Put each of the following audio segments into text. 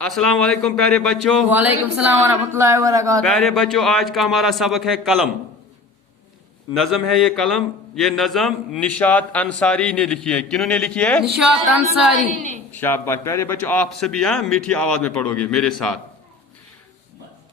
अस्सलाम वालेकुम प्यारे बच्चों। वालेकुम सलाम वरहमतुल्लाहि वबरकातुहू। प्यारे बच्चों, आज का हमारा सबक है कलम। नज़म है ये कलम। ये नज़म निशात अंसारी ने लिखी है। किन्होंने लिखी है? निशात अंसारी। शाबाश। प्यारे बच्चों, आप सभी मीठी आवाज में पढ़ोगे मेरे साथ।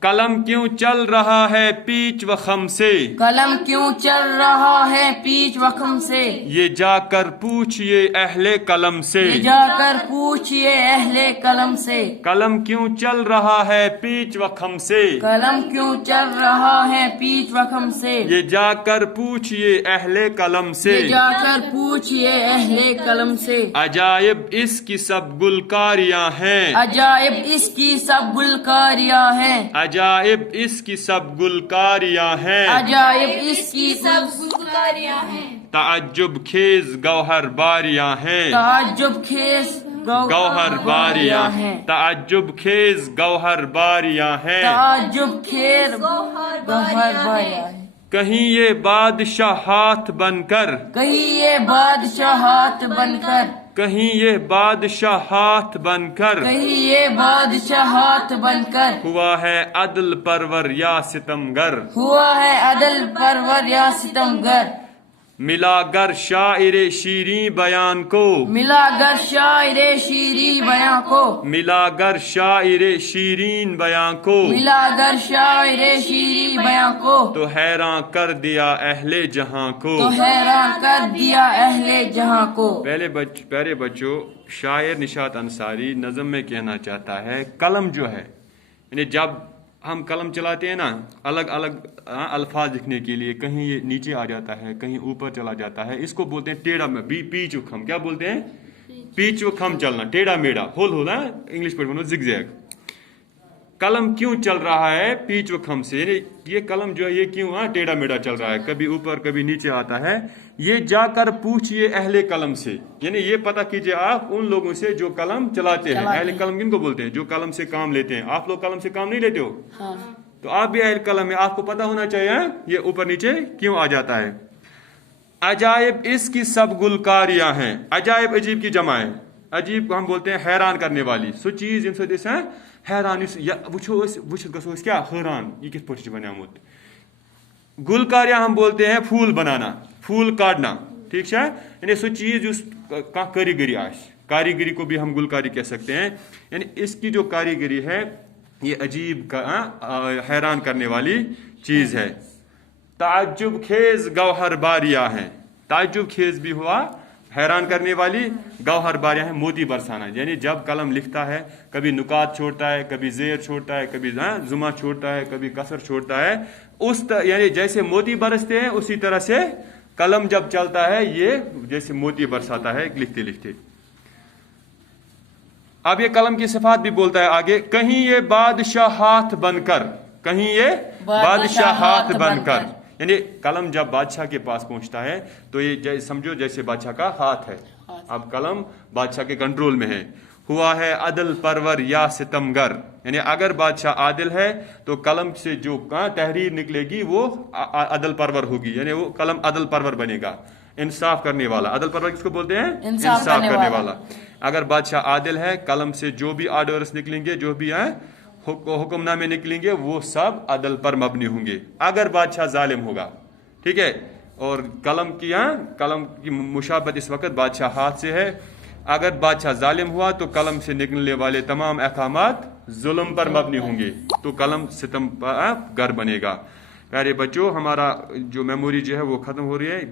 कलम क्यों चल रहा है पीच व खम से, कलम क्यों चल रहा है पीच व खम से, ये जाकर पूछिए अहले कलम से, ये जाकर पूछिए अहले कलम से। कलम क्यों चल रहा है पीच व खम से, कलम क्यों चल रहा है पीच व खम से, ये जाकर पूछिए अहले कलम से, ये जाकर पूछिए अहले कलम से। अजायब इसकी सब गुलकारियां हैं, अजायब इसकी सब गुलकारियां हैं, अजायब इसकी सब गुलकारियां हैं, अजायब इसकी सब गुलकारियां हैं, ताज्जुब खेज गौहर बारियां हैं, ताज्जुब खेस गौहर बारियां हैं, ताज्जुब खेज गौहर बारियां हैं, ताज्जुब खेर गौहर बारियां हैं। कहीं ये बादशाह हाथ बनकर, कहीं ये बादशाह हाथ बनकर, कहीं ये बादशाह हाथ बनकर, कहीं ये बादशाह हाथ बनकर, हुआ है अदल परवर या सितमगर, हुआ है अदल परवर या सितमगर। मिलागर शायर शीरी बयान को, मिलागर शायरे शीरी बयां को, मिलागर शायर शीरीन बयान को, मिलागर शायरे शीरी बयां को, तो हैरान कर दिया अहले जहां को। तो हैरान कर दिया अहले जहां को। प्यारे बच्चों, शायर निशात अंसारी नज़म में कहना चाहता है कलम जो है, यानी जब हम कलम चलाते हैं ना, अलग अलग अल्फाज लिखने के लिए, कहीं ये नीचे आ जाता है, कहीं ऊपर चला जाता है, इसको बोलते हैं टेढ़ा में पीच व खम। क्या बोलते हैं? पीच व खम चलना, टेढ़ा मेढ़ा, होल होना, इंग्लिश पर बोलो जिगजैग। कलम क्यों चल रहा है पीच व खम से, यानी ये कलम जो है ये क्यों टेढ़ा मेढ़ा चल रहा है, कभी ऊपर कभी नीचे आता है। ये जाकर पूछिए अहले कलम से, यानी ये पता कीजिए आप उन लोगों से जो कलम चलाते हैं। अहले कलम किनको बोलते हैं? जो कलम से काम लेते हैं। आप लोग कलम से काम नहीं लेते हो? हाँ। तो आप भी अहले कलम है, आपको पता होना चाहिए ये ऊपर नीचे क्यों आ जाता है। अजायब इसकी सब गुलकारियां हैं। अजायब अजीब की जमा है। अजीब को हम बोलते हैं हैरान करने वाली सो चीज हैरान क्या हैरान ये किस पे बनामुत। गुलकारियां हम बोलते हैं फूल बनाना, फूल काटना, ठीक है। यानी सो चीज कारीगरी आश, कारीगरी को भी हम गुलकारी कह सकते हैं। यानी इसकी जो कारीगरी है ये अजीब हैरान करने वाली चीज है। ताज्जुब खेज गौहर बारियां हैं। ताज्जुब खेज भी हुआ हैरान करने वाली, गौहर बारियां हैं मोती बरसाना। यानी जब कलम लिखता है कभी नुकात छोड़ता है, कभी जेर छोड़ता है, कभी जुमा छोड़ता है, कभी कसर छोड़ता है, यानी जैसे मोती बरसते हैं उसी तरह से कलम जब चलता है ये जैसे मोती बरसाता है लिखते लिखते। अब ये कलम की सिफात भी बोलता है आगे, कहीं ये बादशाह हाथ बनकर, कहीं ये बादशाह हाथ बनकर, यानी कलम जब बादशाह के पास पहुंचता है तो ये समझो जैसे बादशाह का हाथ है। अब कलम बादशाह के कंट्रोल में है। हुआ है अदल परवर या सितमगर, यानी अगर बादशाह आदिल है तो कलम से जो तहरीर निकलेगी वो अदल परवर होगी, यानी वो कलम अदल परवर बनेगा, इंसाफ करने वाला। अदल परवर किसको बोलते हैं? इंसाफ करने वाला। अगर बादशाह आदिल है, कलम से जो भी आर्डर्स निकलेंगे, जो भी हुक्मनामे निकलेंगे, वो सब अदल पर मबनी होंगे। अगर बादशाह जालिम होगा, ठीक है, और कलम की मुशाबत इस वक्त बादशाह हाथ से है। अगर बादशाह जालिम हुआ तो कलम से निकलने वाले तमाम अहकामात जुल्म पर मबनी होंगे, तो कलम सितम पर गर बनेगा। प्यारे बच्चों, हमारा जो मेमोरी जो है वो खत्म हो रही है।